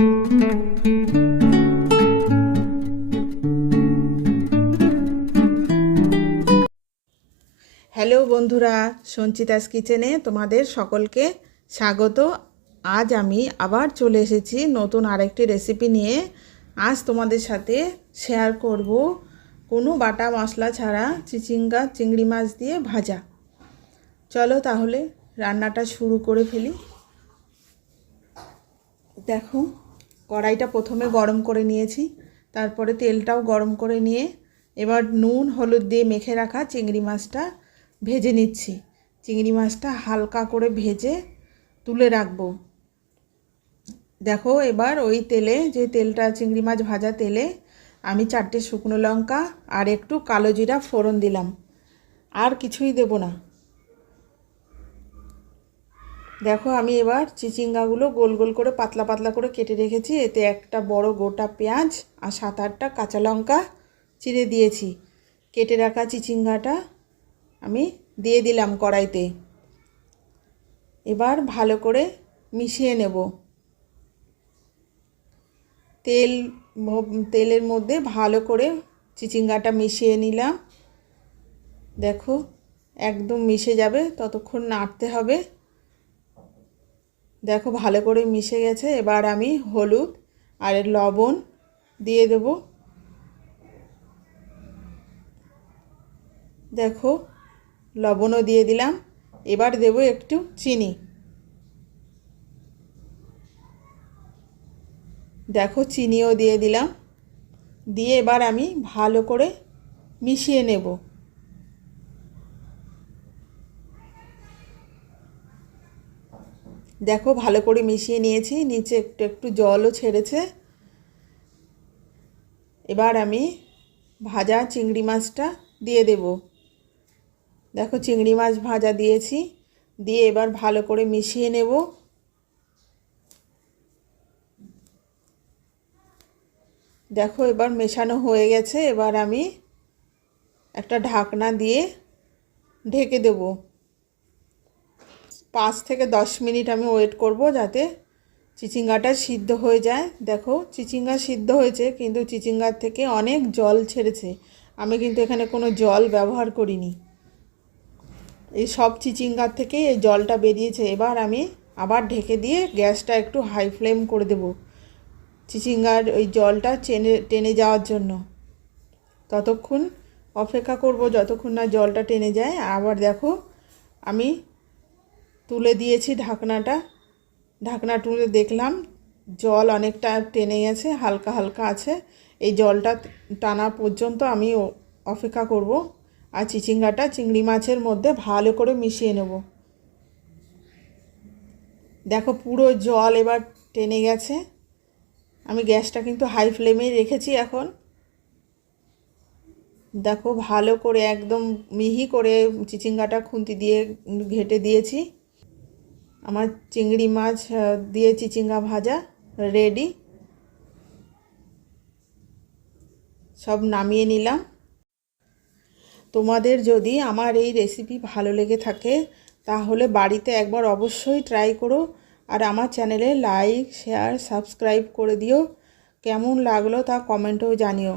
Hello বন্ধুরা, সঞ্চিতাস কিচেনে তোমাদের সকলকে স্বাগত। আজ আমি আবার চলে এসেছি নতুন আরেকটি রেসিপি নিয়ে। আজ তোমাদের সাথে শেয়ার করব কোনো বাটা মশলা ছাড়া চিচিঙ্গা চিংড়ি মাছ দিয়ে ভাজা। চলো তাহলে রান্নাটা শুরু করে ফেলি। দেখো কড়াইটা প্রথমে গরম করে নিয়েছি, তারপরে তেলটাও গরম করে নিয়ে এবার নুন, হলুদ দিয়ে মেখে রাখা চিংড়ি মাছটা ভেজে নিচ্ছি। চিংড়ি মাছটা হালকা করে ভেজে তুলে রাখব। দেখো এবার ওই তেলে যে তেলটা, চিংড়ি মাছ ভাজা তেলে আমি চারটে শুকনো লঙ্কা আর একটু কালো জিরা ফোড়ন দিলাম। আর কিছুই দেব না। দেখো, আমি এবার চিচিঙ্গাগুলো গোল গোল করে পাতলা পাতলা করে কেটে রেখেছি। এতে একটা বড় গোটা পেঁয়াজ আর সাত আটটা কাঁচা লঙ্কা চিড়ে দিয়েছি। কেটে রাখা চিচিঙ্গাটা আমি দিয়ে দিলাম কড়াইতে। এবার ভালো করে মিশিয়ে নেব। তেল তেলের মধ্যে ভালো করে চিচিঙ্গাটা মিশিয়ে নিলাম। দেখো, একদম মিশে যাবে, ততক্ষণ নাড়তে হবে। দেখো ভালো করে মিশে গেছে। এবার আমি হলুদ আর লবণ দিয়ে দেব। দেখো, লবণও দিয়ে দিলাম। এবার দেব একটু চিনি। দেখো, চিনিও দিয়ে দিলাম। দিয়ে এবার আমি ভালো করে মিশিয়ে নেব। দেখো, ভালো করে মিশিয়ে নিয়েছি। নিচে একটু একটু জলও ছেড়েছে। এবার আমি ভাজা চিংড়ি মাছটা দিয়ে দেব। দেখো, চিংড়ি মাছ ভাজা দিয়েছি। দিয়ে এবার ভালো করে মিশিয়ে নেব। দেখো, এবার মেশানো হয়ে গেছে। এবার আমি একটা ঢাকনা দিয়ে ঢেকে দেব। পাঁচ থেকে দশ মিনিট আমি ওয়েট করব যাতে চিচিঙ্গাটা সিদ্ধ হয়ে যায়। দেখো, চিচিঙ্গা সিদ্ধ হয়েছে, কিন্তু চিচিঙ্গার থেকে অনেক জল ছেড়েছে। আমি কিন্তু এখানে কোনো জল ব্যবহার করিনি। এই সব চিচিঙ্গার থেকে এই জলটা বেরিয়েছে। এবার আমি আবার ঢেকে দিয়ে গ্যাসটা একটু হাই ফ্লেম করে দেব চিচিঙ্গার ওই জলটা টেনে টেনে যাওয়ার জন্য। ততক্ষণ অপেক্ষা করব যতক্ষণ না জলটা টেনে যায়। আবার দেখো, আমি তুলে দিয়েছি ঢাকনাটা। ঢাকনা তুলে দেখলাম, জল অনেকটা টেনে গেছে, হালকা হালকা আছে। এই জলটা টানা পর্যন্ত আমি অপেক্ষা করব। আর চিচিঙ্গাটা চিংড়ি মাছের মধ্যে ভালো করে মিশিয়ে নেব। দেখো পুরো জল এবার টেনে গেছে। আমি গ্যাসটা কিন্তু হাই ফ্লেমেই রেখেছি এখন। দেখো ভালো করে একদম মিহি করে চিচিঙ্গাটা খুন্তি দিয়ে ঘেটে দিয়েছি। আমার চিংড়ি মাছ দিয়ে চিচিঙ্গা ভাজা রেডি সব নামিয়ে নিলাম। তোমাদের যদি আমার এই রেসিপি ভালো লেগে থাকে, তাহলে বাড়িতে একবার অবশ্যই ট্রাই করো। আর আমার চ্যানেলে লাইক শেয়ার সাবস্ক্রাইব করে দিও। কেমন লাগল তা কমেন্টেও জানিও।